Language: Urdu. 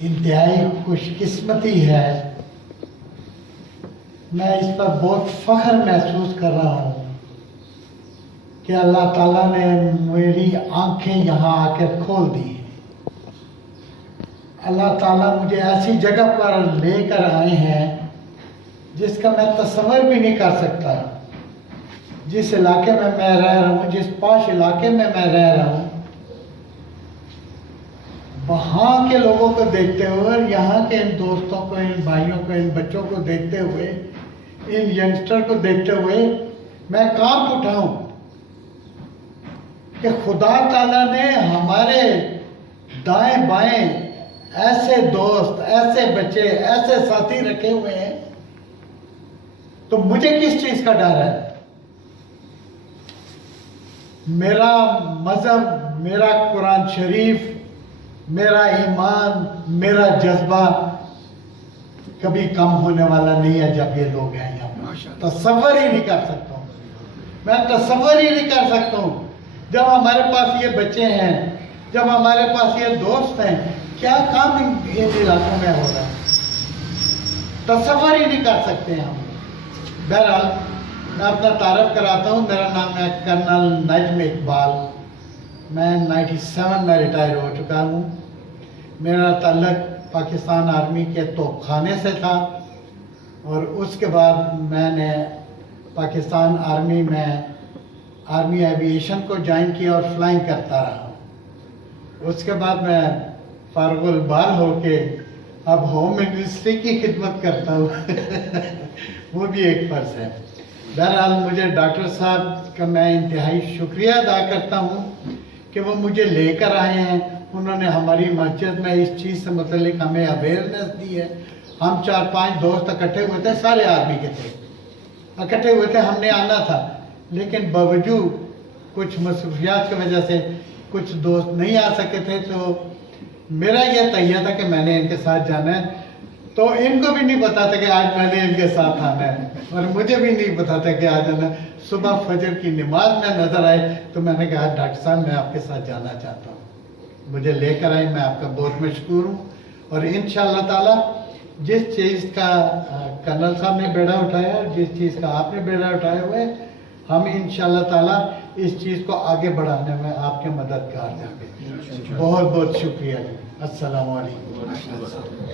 انتہائی خوش قسمتی ہے. میں اس پر بہت فخر محسوس کر رہا ہوں کہ اللہ تعالیٰ نے میری آنکھیں یہاں آ کر کھول دی. اللہ تعالیٰ مجھے ایسی جگہ پر لے کر آئے ہیں جس کا میں تصور بھی نہیں کر سکتا. جس علاقے میں میں رہ رہا ہوں، جس پاش علاقے میں رہ رہا ہوں، وہاں کے لوگوں کو دیکھتے ہوئے، یہاں کے ان دوستوں کو، ان بھائیوں کو، ان بچوں کو دیکھتے ہوئے، ان ینگسٹر کو دیکھتے ہوئے میں کانپ اٹھا ہوں کہ خدا تعالیٰ نے ہمارے دائیں بائیں ایسے دوست، ایسے بچے، ایسے ساتھی رکھے ہوئے ہیں. تو مجھے کس چیز کا ڈر ہے؟ میرا مذہب، میرا قرآن شریف، میرا ایمان، میرا جذبہ کبھی کم ہونے والا نہیں ہے جب یہ لوگ ہیں یہاں پر. تصور ہی نہیں کر سکتا ہوں، میں تصور ہی نہیں کر سکتا ہوں. جب ہمارے پاس یہ بچے ہیں، جب ہمارے پاس یہ دوست ہیں، کیا کام ان علاقوں میں ہو رہا ہے، تصور ہی نہیں کر سکتے ہم. بہرحال میں اپنا تعارف کراتا ہوں. میرا نام ہے کرنل نجم اقبال. میں 97 میں ریٹائر ہو چکا ہوں. میرا تعلق پاکستان آرمی کے توپ خانے سے تھا، اور اس کے بعد میں نے پاکستان آرمی میں آرمی ایویشن کو جوائن کیا اور فلائنگ کرتا رہا. اس کے بعد میں فارغ البال ہو کے اب ہوم منسٹری کی خدمت کرتا ہوں. وہ بھی ایک فرض ہے. بہرحال مجھے ڈاکٹر صاحب کا میں انتہائی شکریہ ادا کرتا ہوں کہ وہ مجھے لے کر آئے ہیں. انہوں نے ہماری مسجد میں اس چیز سے متعلق ہمیں اویئرنیس دی ہے. ہم 4-5 دوست اکٹھے ہوئے تھے، سارے آرمی کے تھے، اکٹھے ہوئے تھے. ہم نے آنا تھا، لیکن باوجود کچھ مصروفیات کی وجہ سے کچھ دوست نہیں آ سکے تھے. تو میرا یہ تہیہ تھا کہ میں نے ان کے ساتھ جانا ہے. تو ان کو بھی نہیں پتا تھا کہ آج میں نے ان کے ساتھ آنا ہے، اور مجھے بھی نہیں پتا تھا کہ آج آنا. صبح فجر کی نماز میں نظر آئے تو میں نے کہا ڈاکٹر صاحب میں آپ کے ساتھ جانا چاہتا ہوں. مجھے لے کر آئے، میں آپ کا بہت مشکور ہوں. اور انشاءاللہ تعالی جس چیز کا کرنل صاحب نے بیڑا اٹھایا، جس چیز کا آپ نے بیڑا اٹھائے ہوئے، ہم انشاءاللہ تعالی اس چیز کو آگے بڑھانے میں آپ کے مددگار جائیں گے. بہت بہت شکریہ. السلام علیکم.